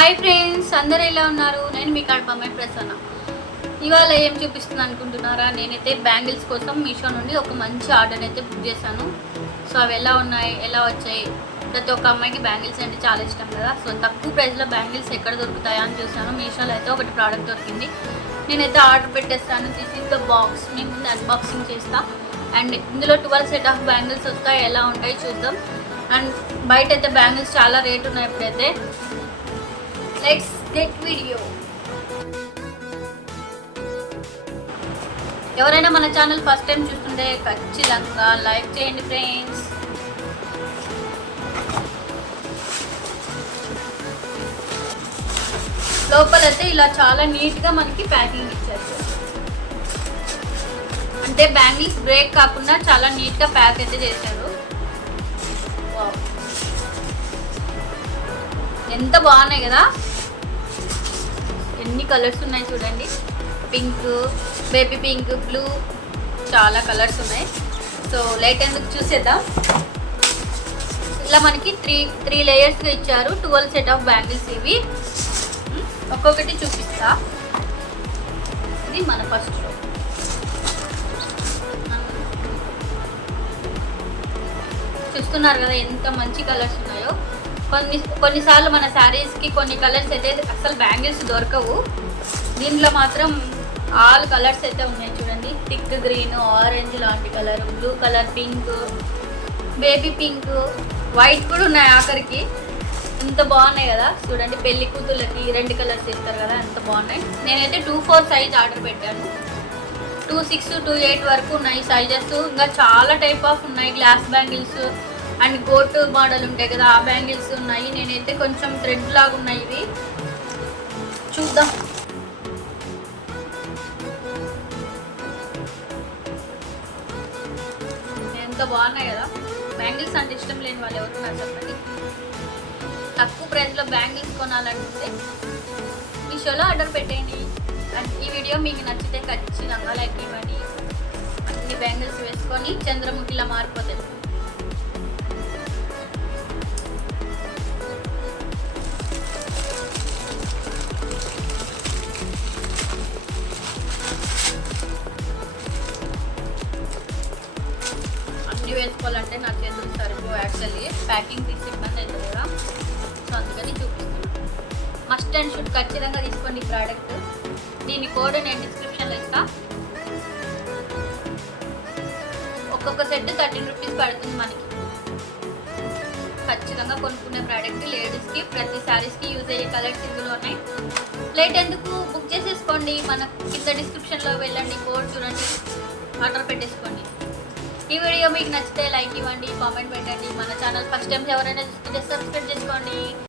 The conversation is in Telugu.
హాయ్ ఫ్రెండ్స్, అందరూ ఎలా ఉన్నారు? నేను మీ కడపమ్మాయి ప్రసన్న. ఇవాళ ఏం చూపిస్తుంది అనుకుంటున్నారా? నేనైతే బ్యాంగిల్స్ కోసం మీషో నుండి ఒక మంచి ఆర్డర్ అయితే బుక్ చేశాను. సో అవి ఎలా ఉన్నాయి, ఎలా వచ్చాయి, ప్రతి ఒక్క అమ్మాయికి బ్యాంగిల్స్ అంటే చాలా ఇష్టం కదా. సో తక్కువ ప్రైస్లో బ్యాంగిల్స్ ఎక్కడ దొరుకుతాయా అని చూసాను. మీషోలో అయితే ఒకటి ప్రోడక్ట్ దొరికింది. నేనైతే ఆర్డర్ పెట్టేస్తాను. This is the box. నేను ముందు అన్బాక్సింగ్ చేస్తా. అండ్ ఇందులో 12 సెట్ ఆఫ్ బ్యాంగిల్స్ వస్తాయి. ఎలా ఉంటాయి చూద్దాం. అండ్ బయట అయితే బ్యాంగిల్స్ చాలా రేట్ ఉన్నాయి ఇప్పుడైతే. Let's get video. ఎవరైనా మన ఛానల్ ఫస్ట్ టైం చూస్తుంటే ఖచ్చితంగా లైక్ చేయండి ఫ్రెండ్స్. లోపలైతే ఇలా చాలా నీట్గా మనకి ప్యాకింగ్ ఇచ్చారు. అంటే బ్యాంగిల్స్ బ్రేక్ కాకుండా చాలా నీట్గా ప్యాక్ అయితే చేశారు. ఎంత బాగున్నాయి కదా. ఎన్ని కలర్స్ ఉన్నాయి చూడండి. పింక్, బేబీ పింక్, బ్లూ, చాలా కలర్స్ ఉన్నాయి. సో లైట్ ఎందుకు చూసేద్దాం. ఇలా మనకి త్రీ లేయర్స్గా ఇచ్చారు. 12 సెట్ ఆఫ్ బ్యాంగిల్స్ ఇవి. ఒక్కొక్కటి చూపిస్తా. ఇది మన ఫస్ట్ రో. చూస్తున్నారు కదా ఎంత మంచి కలర్స్ ఉన్నాయో. కొన్నిసార్లు మన శారీస్కి కొన్ని కలర్స్ అయితే అసలు బ్యాంగిల్స్ దొరకవు. దీంట్లో మాత్రం ఆల్ కలర్స్ అయితే ఉన్నాయి చూడండి. థిక్ గ్రీన్, ఆరెంజ్ లాంటి colour, blue colour, pink, baby pink, white కూడా ఉన్నాయి ఆఖరికి. ఎంత బాగున్నాయి కదా చూడండి. పెళ్లి కూతుళ్ళకి 2 కలర్స్ ఇస్తారు కదా, ఎంత బాగున్నాయి. నేనైతే 2-4 సైజ్ ఆర్డర్ పెట్టాను. 2-6, 2-8 వరకు ఉన్నాయి సైజెస్. ఇంకా చాలా టైప్ ఆఫ్ ఉన్నాయి. Glass bangles and gold model ఉంటాయి కదా, ఆ బ్యాంగిల్స్ ఉన్నాయి. నేనైతే కొంచెం థ్రెడ్ లాగా ఉన్నాయి ఇవి. చూద్దాం. ఎంత బాగున్నాయి కదా. బ్యాంగిల్స్ అంటే ఇష్టం లేని వాళ్ళు ఎవరు నాకు చెప్పండి. తక్కువ ప్రైస్లో బ్యాంగిల్స్ కొనాలంటే మీషోలో ఆర్డర్ పెట్టేయండి. అండ్ ఈ వీడియో మీకు నచ్చితే ఖచ్చితంగా లైక్ ఇవ్వండి. అన్ని బ్యాంగిల్స్ వేసుకొని చంద్రముఖిలా మారిపోతుంది. వేసుకోవాలంటే నా చేతులు సరిపో. యాక్చువల్లీ ప్యాకింగ్ తీసి ఇబ్బంది అవుతుంది కదా, సో అందుకని చూపిస్తున్నాను. మస్ట్ అండ్ షుడ్ ఖచ్చితంగా తీసుకోండి ఈ ప్రోడక్ట్. దీని కోడ్ నేను డిస్క్రిప్షన్లో ఇస్తా. ఒక్కొక్క సెట్ 13 రూపీస్ పడుతుంది మనకి. ఖచ్చితంగా కొనుక్కునే ప్రోడక్ట్. లేడీస్కి ప్రతి శారీస్కి యూజ్ అయ్యే కలర్స్ ఇందులో ఉన్నాయి. లేట్ ఎందుకు, బుక్ చేసేసుకోండి. మన కింద డిస్క్రిప్షన్లో వెళ్ళండి, కోడ్ చూడండి, ఆర్డర్ పెట్టేసుకోండి. ఈ వీడియో మీకు నచ్చితే లైక్ ఇవ్వండి, కామెంట్ పెట్టండి. మన ఛానల్ ఫస్ట్ టైం ఎవరైనా చూస్తుంటే సబ్స్క్రైబ్ చేసుకోండి.